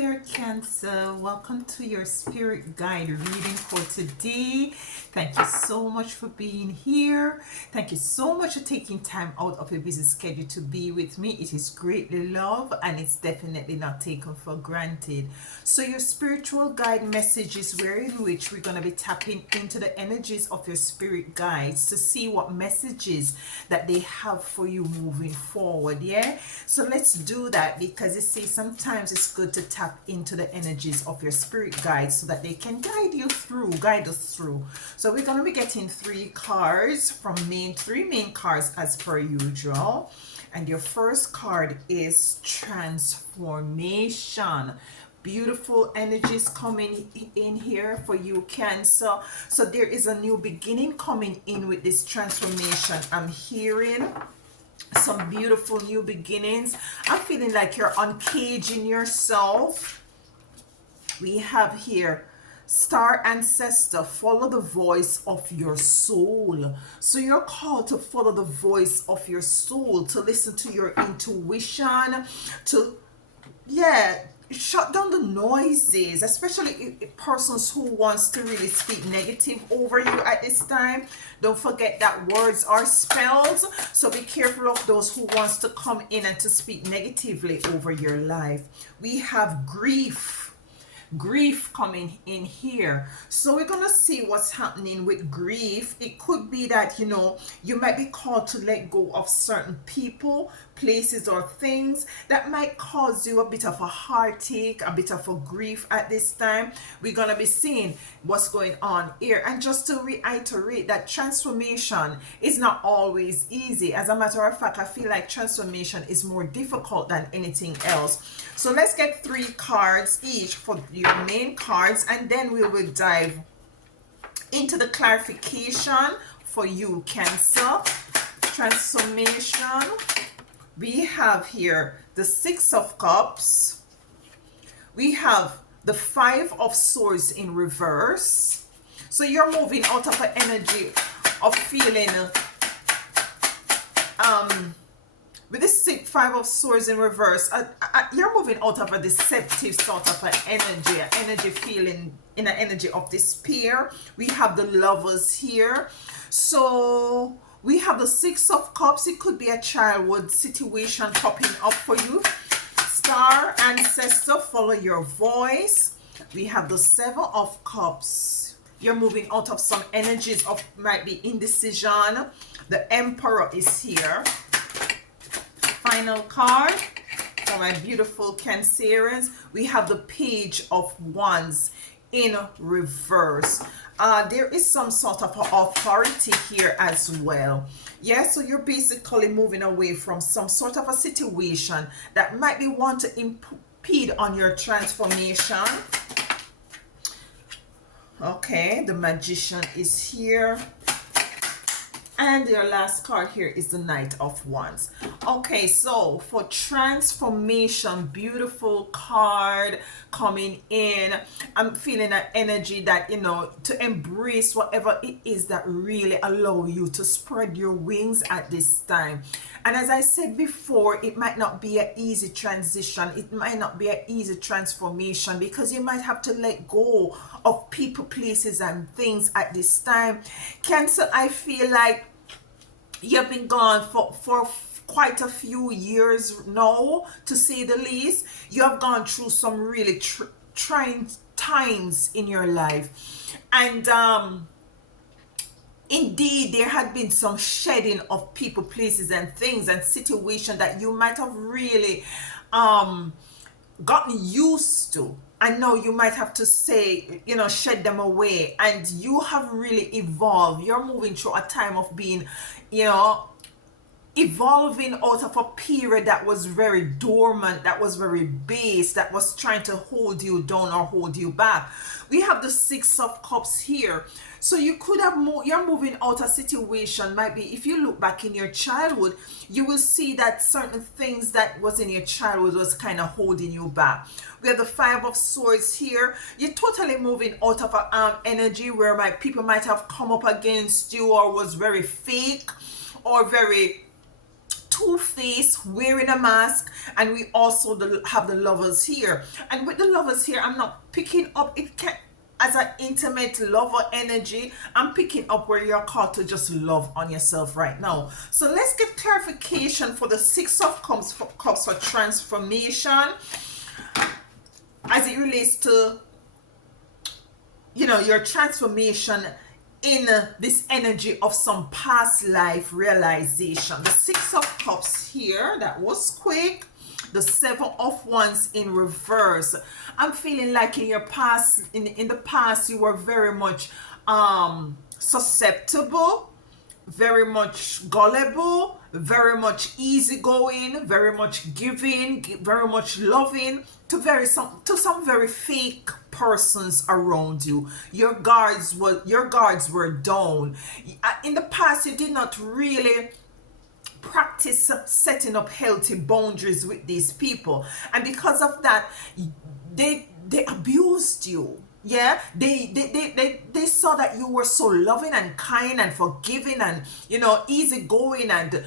there, Cancer. Welcome to your spirit guide reading for today. Thank you so much for being here. Thank you so much for taking time out of your busy schedule to be with me. It is greatly loved and it's definitely not taken for granted. So your spiritual guide message is where in which we're going to be tapping into the energies of your spirit guides to see what messages that they have for you moving forward. Yeah, so let's do that, because you see sometimes it's good to tap into the energies of your spirit guides so that they can guide us through. So we're going to be getting three main cards as per usual. And your first card is transformation. Beautiful energies coming in here for you, Cancer. So there is a new beginning coming in with this transformation. I'm hearing some beautiful new beginnings. I'm feeling like you're uncaging yourself. We have here Star Ancestor, follow the voice of your soul. So you're called to follow the voice of your soul, to listen to your intuition, to shut down the noises, especially persons who wants to really speak negative over you at this time. Don't forget that words are spells, so be careful of those who wants to come in and to speak negatively over your life. We have grief coming in here. So we're gonna see what's happening with grief. It could be that you might be called to let go of certain people, places, or things that might cause you a bit of a heartache, a bit of a grief at this time. We're gonna be seeing what's going on here. And just to reiterate that transformation is not always easy. As a matter of fact, I feel like transformation is more difficult than anything else. So let's get three cards each for your main cards, and then we will dive into the clarification for you, Cancer. Transformation. We have here the Six of Cups. We have the Five of Swords in reverse. So you're moving out of an energy of feeling with this Five of Swords in reverse, you're moving out of a deceptive sort of an energy feeling, in an energy of despair. We have the Lovers here. So we have the Six of Cups. It could be a childhood situation popping up for you. Star Ancestor, follow your voice. We have the Seven of Cups. You're moving out of some energies of might be indecision. The Emperor is here. Final card for my beautiful Cancerians. We have the Page of Wands in reverse. There is some sort of authority here as well. Yeah, so you're basically moving away from some sort of a situation that might be want to impede on your transformation. Okay, the Magician is here. And your last card here is the Knight of Wands. Okay, so for transformation, beautiful card coming in. I'm feeling an energy that, to embrace whatever it is that really allow you to spread your wings at this time. And as I said before, it might not be an easy transition. It might not be an easy transformation, because you might have to let go of people, places, and things at this time. Cancer, I feel like you've been gone for quite a few years now, to say the least. You have gone through some really trying times in your life. And indeed, there had been some shedding of people, places, and things and situations that you might have really gotten used to. I know you might have to say, shed them away. And you have really evolved. You're moving through a time of being, evolving out of a period that was very dormant, that was very base, that was trying to hold you down or hold you back. We have the Six of Cups here. So you could have you're moving out a situation. Might be, if you look back in your childhood, you will see that certain things that was in your childhood was kind of holding you back. We have the Five of Swords here. You're totally moving out of an energy where people might have come up against you, or was very fake, or very two-faced, wearing a mask, and we also have the lovers here. And with the lovers here, I'm not picking up it can as an intimate lover energy. I'm picking up where you're called to just love on yourself right now. So let's get clarification for the Six of Cups for transformation as it relates to, you know, your transformation in this energy of some past life realization. The Six of Cups here, that was quick. The Seven of Wands in reverse. I'm feeling like in your past, in the past, you were very much susceptible, very much gullible, very much easygoing, very much giving, very much loving to some very fake persons around you. Your guards were down. In the past, you did not really practice setting up healthy boundaries with these people, and because of that, they abused you. Yeah, they saw that you were so loving and kind and forgiving and, you know, easygoing, and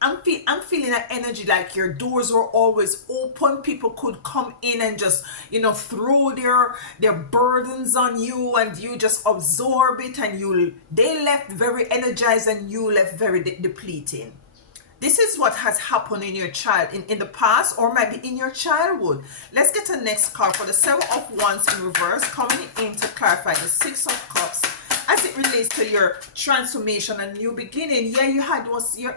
I'm feeling that energy like your doors were always open. People could come in and just, you know, throw their burdens on you, and you just absorb it, and they left very energized and you left very depleting. This is what has happened in your child in the past, or maybe in your childhood. Let's get the next card for the Seven of Wands in reverse, coming in to clarify the Six of Cups as it relates to your transformation and new beginning. Yeah,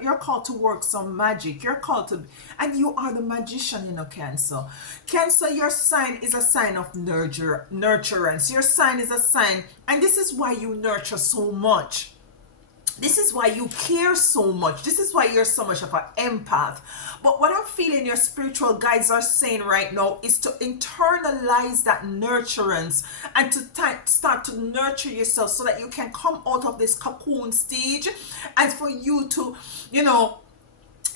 you're called to work some magic. You're called to, and you are the magician, you know, Cancer. Cancer, your sign is a sign of nurturance. Your sign is a sign, and this is why you nurture so much. This is why you care so much. This is why you're so much of an empath. But what I'm feeling your spiritual guides are saying right now is to internalize that nurturance and to start to nurture yourself so that you can come out of this cocoon stage, and for you to, you know,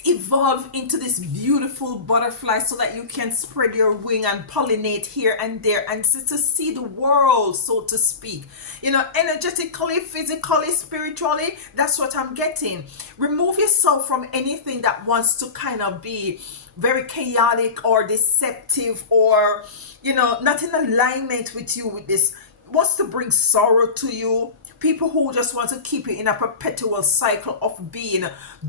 evolve into this beautiful butterfly so that you can spread your wing and pollinate here and there and to see the world, so to speak, you know, energetically, physically, spiritually. That's what I'm getting. Remove yourself from anything that wants to kind of be very chaotic or deceptive, or, you know, not in alignment with you, with this wants to bring sorrow to you. People who just want to keep you in a perpetual cycle of being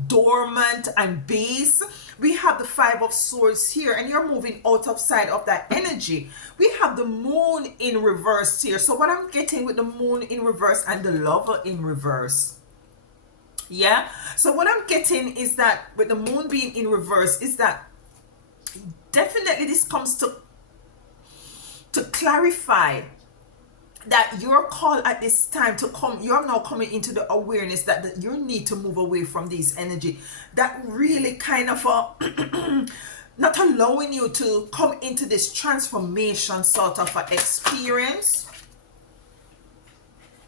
dormant and base. We have the Five of Swords here, and you're moving out of side of that energy. We have the Moon in reverse here. So what I'm getting with the Moon in reverse and the Lover in reverse. Yeah. So what I'm getting is that with the Moon being in reverse is that definitely this comes to clarify that you're called at this time to come. You're now coming into the awareness that you need to move away from this energy that really kind of not allowing you to come into this transformation sort of experience.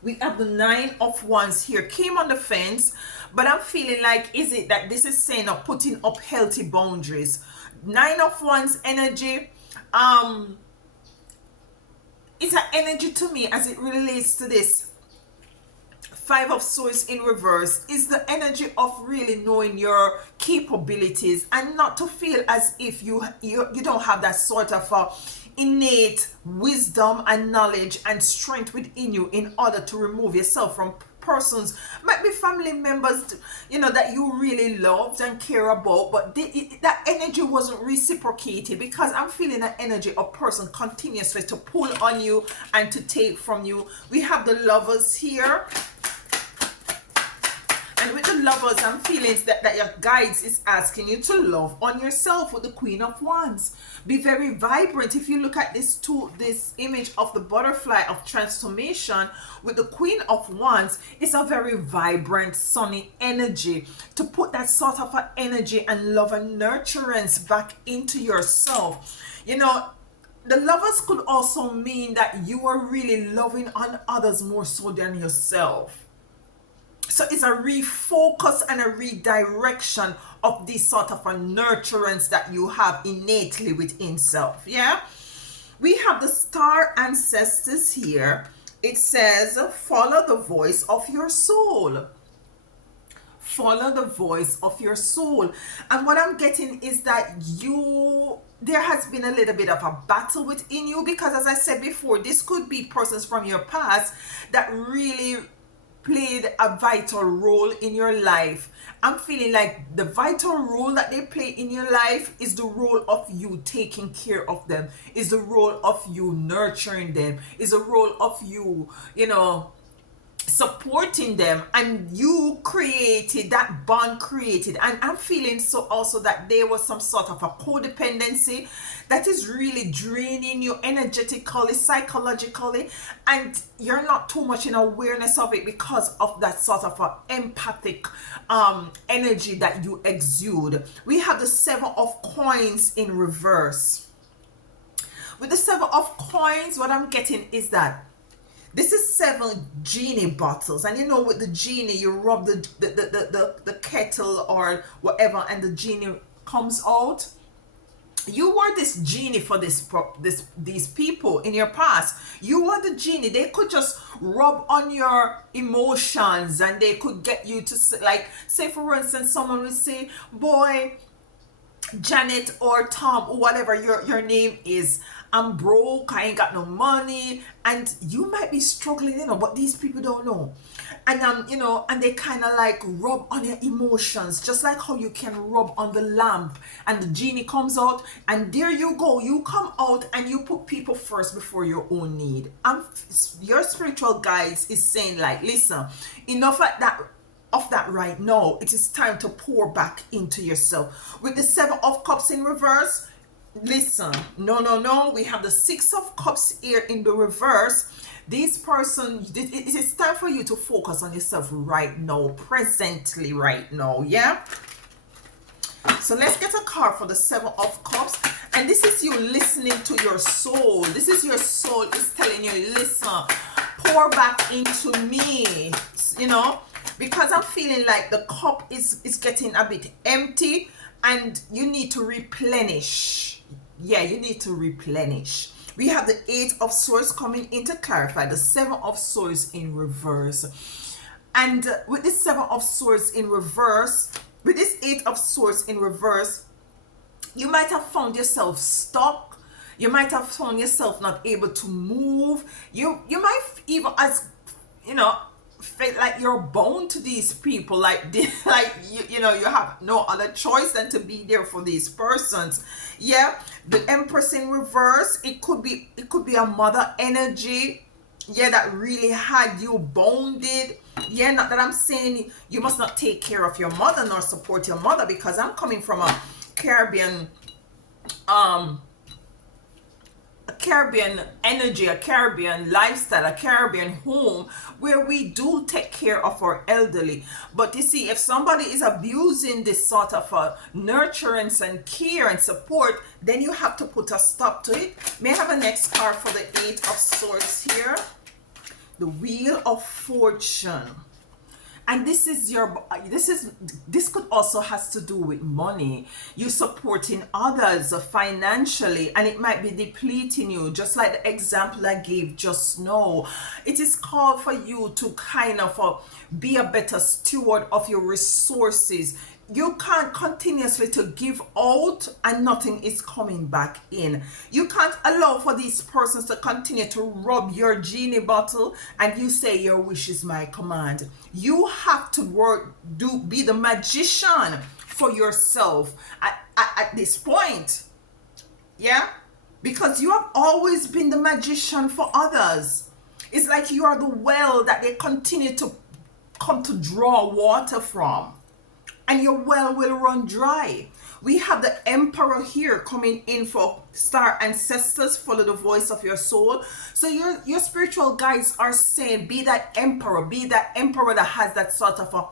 We have the Nine of Wands here. Came on the fence, but I'm feeling like, is it that this is saying of putting up healthy boundaries? Nine of Wands energy, it's an energy to me as it relates to this Five of Swords in reverse, is the energy of really knowing your capabilities and not to feel as if you don't have that sort of innate wisdom and knowledge and strength within you in order to remove yourself from persons, might be family members, you know, that you really loved and care about, but that energy wasn't reciprocated, because I'm feeling that energy of person continuously to pull on you and to take from you. We have the Lovers here. And with the Lovers, I'm feeling that your guides is asking you to love on yourself with the Queen of Wands. Be very vibrant. If you look at this image of the butterfly of transformation with the Queen of Wands, it's a very vibrant, sunny energy to put that sort of an energy and love and nurturance back into yourself. You know, the Lovers could also mean that you are really loving on others more so than yourself. So it's a refocus and a redirection of this sort of a nurturance that you have innately within self. Yeah. We have the Star Ancestors here. It says, follow the voice of your soul. Follow the voice of your soul. And what I'm getting is that there has been a little bit of a battle within you, because as I said before, this could be persons from your past that really played a vital role in your life. I'm feeling like the vital role that they play in your life is the role of you taking care of them, is the role of you nurturing them, is the role of you, supporting them, and you created that bond created. And I'm feeling so also that there was some sort of a codependency that is really draining you energetically, psychologically, and you're not too much in awareness of it because of that sort of a empathic energy that you exude. We have the 7 of coins in reverse. With the 7 of coins, what I'm getting is that this is 7 genie bottles, and with the genie, you rub the kettle or whatever, and the genie comes out. You were this genie for these people in your past. You were the genie. They could just rub on your emotions, and they could get you to, like, say for instance, someone would say, "Boy, Janet or Tom or whatever your name is, I'm broke, I ain't got no money," and you might be struggling, but these people don't know. And and they kind of like rub on your emotions, just like how you can rub on the lamp and the genie comes out, and there you go, you come out and you put people first before your own need. Your spiritual guides is saying, like, listen, enough of that right now. It is time to pour back into yourself. With the 7 of cups in reverse, listen, no, we have the 6 of cups here in the reverse. This person, it is time for you to focus on yourself right now, presently, right now. Yeah, so let's get a card for the 7 of cups, and this is you listening to your soul. This is your soul is telling you, listen, pour back into me, because I'm feeling like the cup is getting a bit empty, and you need to replenish. Yeah, you need to replenish. We have the 8 of swords coming in to clarify the 7 of swords in reverse. And with this 7 of swords in reverse, with this 8 of swords in reverse, you might have found yourself stuck. You might have found yourself not able to move. You might even, as feel like you're bound to these people, like you have no other choice than to be there for these persons. Yeah, the Empress in reverse, it could be a mother energy, yeah, that really had you bounded. Yeah, not that I'm saying you must not take care of your mother nor support your mother, because I'm coming from a Caribbean energy, a Caribbean lifestyle, a Caribbean home where we do take care of our elderly. But you see, if somebody is abusing this sort of nurturance and care and support, then you have to put a stop to it. May I have a next card for the 8 of swords here? The Wheel of Fortune. And this could also has to do with money. You supporting others financially, and it might be depleting you, just like the example I gave just now. It is called for you to kind of be a better steward of your resources. You can't continuously to give out and nothing is coming back in. You can't allow for these persons to continue to rub your genie bottle and you say your wish is my command. You have to be the magician for yourself at this point. Yeah, because you have always been the magician for others. It's like you are the well that they continue to come to draw water from, and your well will run dry. We have the Emperor here coming in for star ancestors. Follow the voice of your soul. So your spiritual guides are saying, be that emperor that has that sort of a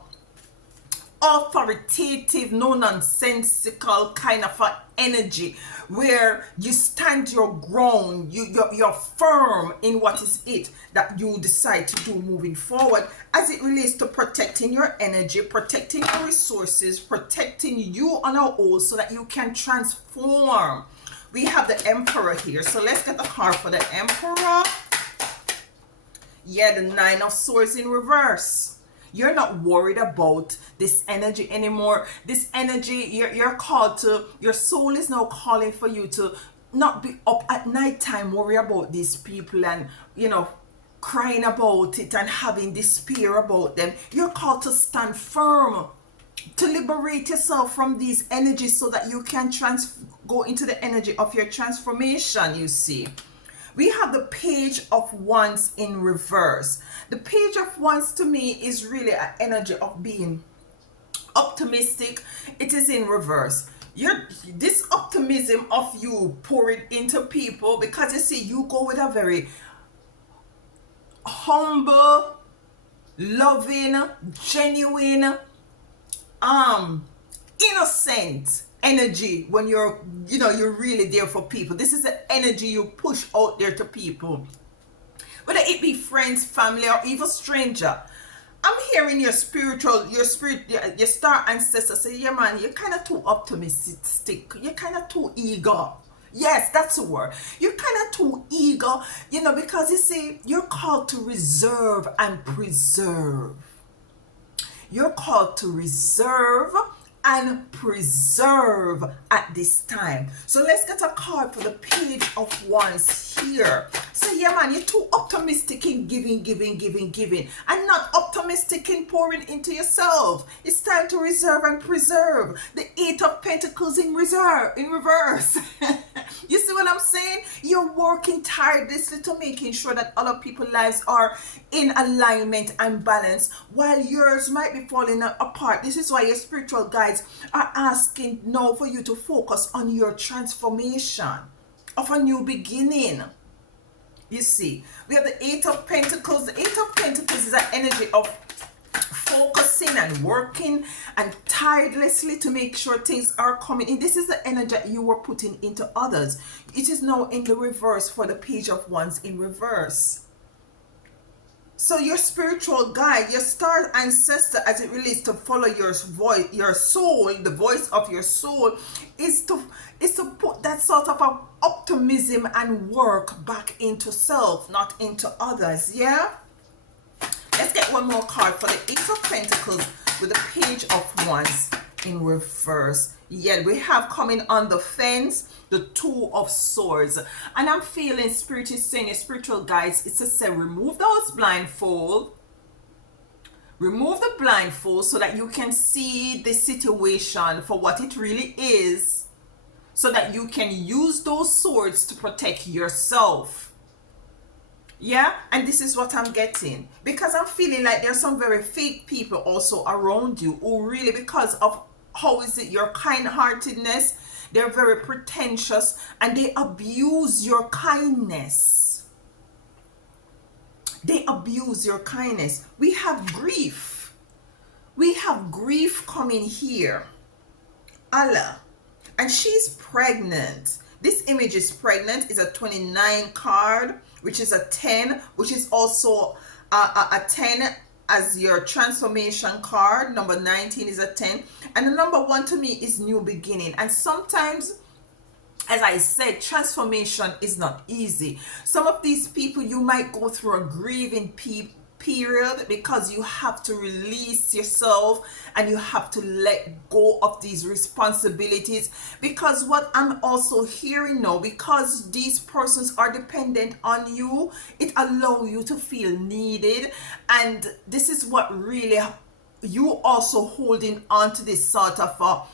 authoritative, no nonsensical kind of a energy where you stand your ground, you're firm in what is it that you decide to do moving forward, as it relates to protecting your energy, protecting your resources, protecting you on our own so that you can transform. We have the Emperor here, so let's get the card for the Emperor. Yeah, the 9 of Swords in reverse. You're not worried about this energy anymore. This energy, you're called to, your soul is now calling for you to not be up at night time, worry about these people and, crying about it and having despair about them. You're called to stand firm, to liberate yourself from these energies so that you can go into the energy of your transformation. You see, we have the Page of Wands in reverse. The Page of Wands to me is really an energy of being optimistic. It is in reverse. This optimism of you pour it into people, because you see, you go with a very humble, loving, genuine, innocent energy when you're really there for people. This is the energy you push out there to people, whether it be friends, family, or even stranger. I'm hearing your spirit, your star ancestor say, yeah man, you're kind of too optimistic, you're kind of too eager. Yes, that's the word. You're kind of too eager, because you see, you're called to reserve and preserve. You're called to reserve and preserve at this time. So let's get a card for the Page of Wands here. So yeah man, you're too optimistic in giving, and not optimistic in pouring into yourself. It's time to reserve and preserve. The Eight of Pentacles in reverse. You see what I'm saying? You're working tirelessly to making sure that other people's lives are in alignment and balance, while yours might be falling apart. This is why your spiritual guides are asking now for you to focus on your transformation of a new beginning. You see, we have the Eight of Pentacles. The Eight of Pentacles is an energy of focusing and working and tirelessly to make sure things are coming in. This is the energy that you were putting into others. It is now in the reverse for the Page of Wands in reverse. So your spiritual guide, your star ancestor, as it relates to follow your voice, your soul, the voice of your soul, is to put that sort of a optimism and work back into self, not into others. Yeah. Let's get one more card for the Eight of Pentacles with the Page of Wands in reverse. Yeah, we have coming on the fence the Two of Swords, and I'm feeling Spirit is saying, your spiritual guides, it's to say, remove those blindfold, remove the blindfold so that you can see the situation for what it really is, so that you can use those swords to protect yourself. Yeah, and this is what I'm getting, because I'm feeling like there's some very fake people also around you who really, because of how is it, your kind-heartedness, they're very pretentious and they abuse your kindness. They abuse your kindness. We have grief. We have grief coming here. Allah. And she's pregnant. This image is pregnant. It's a 29 card, which is a 10, which is also a 10 as your transformation card. Number 19 is a 10, and the number 1 to me is new beginning. And sometimes, as I said, transformation is not easy. Some of these people, you might go through a grieving period because you have to release yourself and you have to let go of these responsibilities, because what I'm also hearing now, because these persons are dependent on you, it allows you to feel needed. And this is what really, you also holding on to this sort of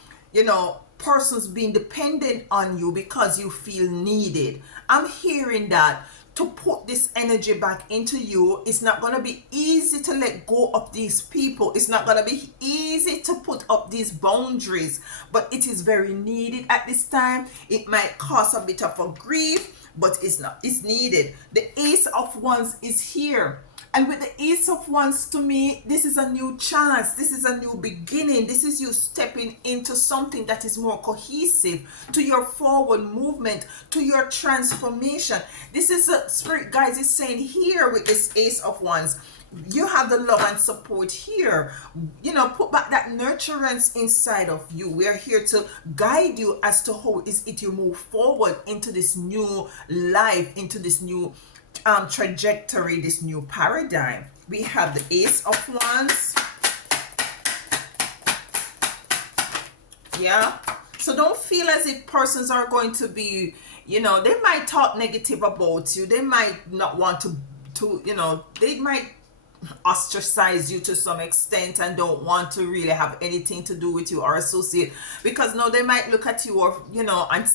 persons being dependent on you because you feel needed. I'm hearing that to put this energy back into you, it's not going to be easy to let go of these people. It's not going to be easy to put up these boundaries, but it is very needed at this time. It might cause a bit of a grief, but it's not. It's needed. The Ace of Wands is here. And with the Ace of Wands, to me, this is a new chance. This is a new beginning. This is you stepping into something that is more cohesive to your forward movement, to your transformation. This is a spirit guides is saying here with this Ace of Wands, you have the love and support here. Put back that nurturance inside of you. We are here to guide you as to how is it you move forward into this new life, into this new trajectory, this new paradigm. We have the Ace of Wands Yeah. So don't feel as if persons are going to be, they might talk negative about you. They might not want to, they might ostracize you to some extent and don't want to really have anything to do with you or associate, because no, they might look at you, or and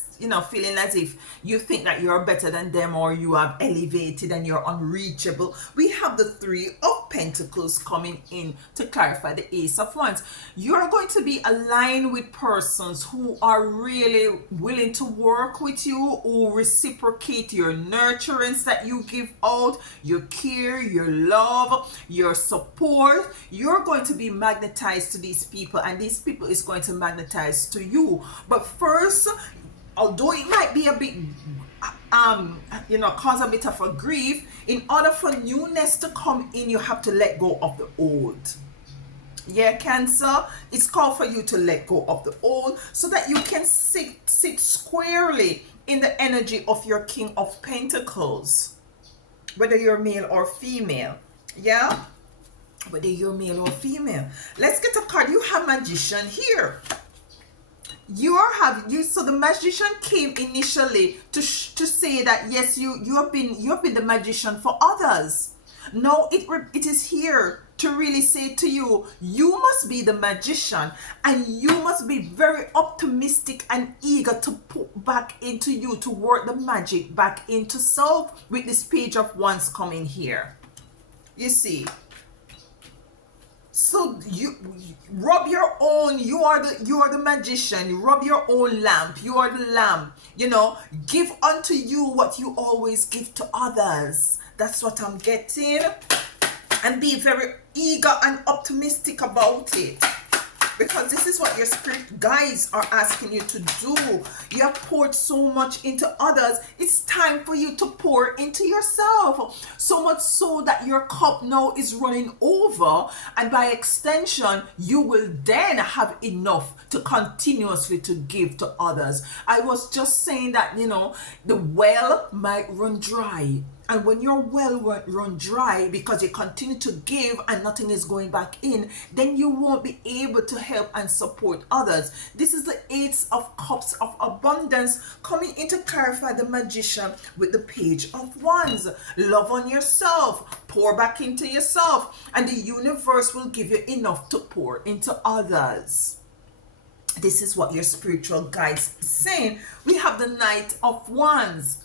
feeling as if you think that you're better than them, or you have elevated and you're unreachable. We have the Three of Pentacles coming in to clarify the Ace of Wands. You're going to be aligned with persons who are really willing to work with you, who reciprocate your nurturance that you give out, your care, your love, your support. You're going to be magnetized to these people, and these people is going to magnetize to you. But first, although it might be a bit cause a bit of a grief, in order for newness to come in, you have to let go of the old. Yeah, Cancer, it's called for you to let go of the old so that you can sit squarely in the energy of your King of Pentacles, whether you're male or female. Yeah, whether you're male or female. Let's get a card. You have Magician here. So the Magician came initially to say that yes, you have been the magician for others. No, it is here to really say to you, you must be the magician, and you must be very optimistic and eager to put back into you, to work the magic back into self, with this Page of Wands coming here. You see, so you rub your own, you are the magician. You rub your own lamp. You are the lamp. Give unto you what you always give to others. That's what I'm getting. And be very eager and optimistic about it, because this is what your spirit guides are asking you to do. You have poured so much into others. It's time for you to pour into yourself. So much so that your cup now is running over, and by extension, you will then have enough to continuously to give to others. I was just saying that, the well might run dry. And when your well run dry because you continue to give and nothing is going back in, then you won't be able to help and support others. This is the Eight of Cups of abundance coming in to clarify the Magician with the Page of Wands. Love on yourself, pour back into yourself, and the universe will give you enough to pour into others. This is what your spiritual guides is saying. We have the Knight of Wands.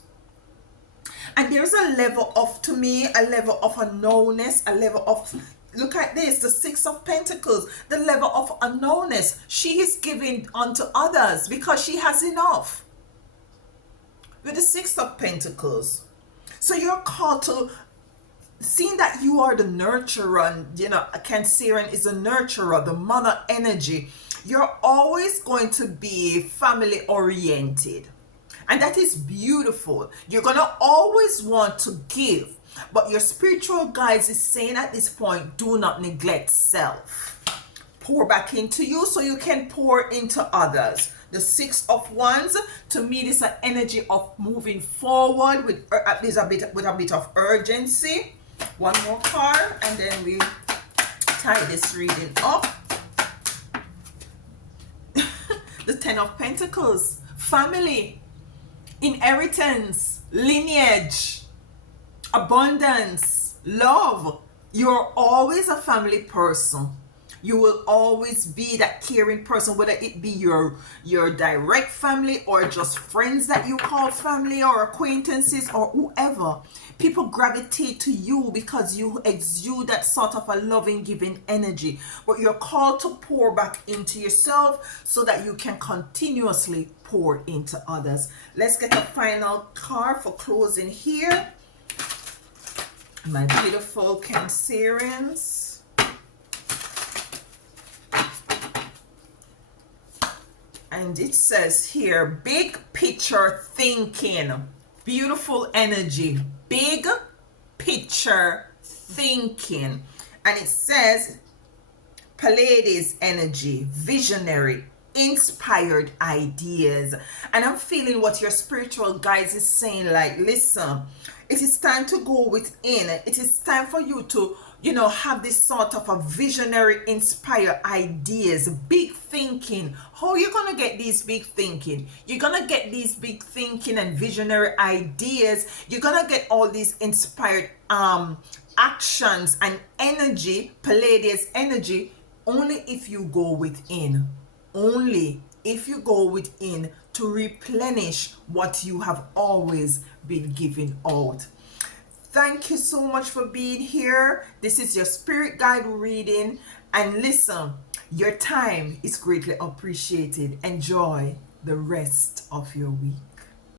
And there's a level of, to me, a level of unknownness, a level of, look at this, the Six of Pentacles, the level of unknownness. She is giving unto others because she has enough. With the Six of Pentacles. So you're called to, seeing that you are the nurturer, and, Cancerian is a nurturer, the mother energy. You're always going to be family oriented. And that is beautiful. You're going to always want to give. But your spiritual guides is saying at this point, do not neglect self. Pour back into you so you can pour into others. The Six of Wands, to me, this is an energy of moving forward with at least a bit of urgency. One more card, and then we tie this reading up. The Ten of Pentacles, family, inheritance, lineage, abundance, love. You're always a family person. You will always be that caring person, whether it be your direct family or just friends that you call family or acquaintances or whoever. People gravitate to you because you exude that sort of a loving, giving energy. But you're called to pour back into yourself so that you can continuously pour into others. Let's get a final card for closing here. My beautiful Cancerians. And it says here, big picture thinking. Beautiful energy. Big picture thinking. And it says Pleiades energy, visionary, inspired ideas. And I'm feeling what your spiritual guides is saying, like, listen, it is time to go within. It is time for you to have this sort of a visionary, inspire ideas, big thinking. How you gonna get these big thinking? You're gonna get these big thinking and visionary ideas. You're gonna get all these inspired actions and energy, Palladius energy, only if you go within. Only if you go within to replenish what you have always been giving out. Thank you so much for being here. This is your spirit guide reading. And listen, your time is greatly appreciated. Enjoy the rest of your week.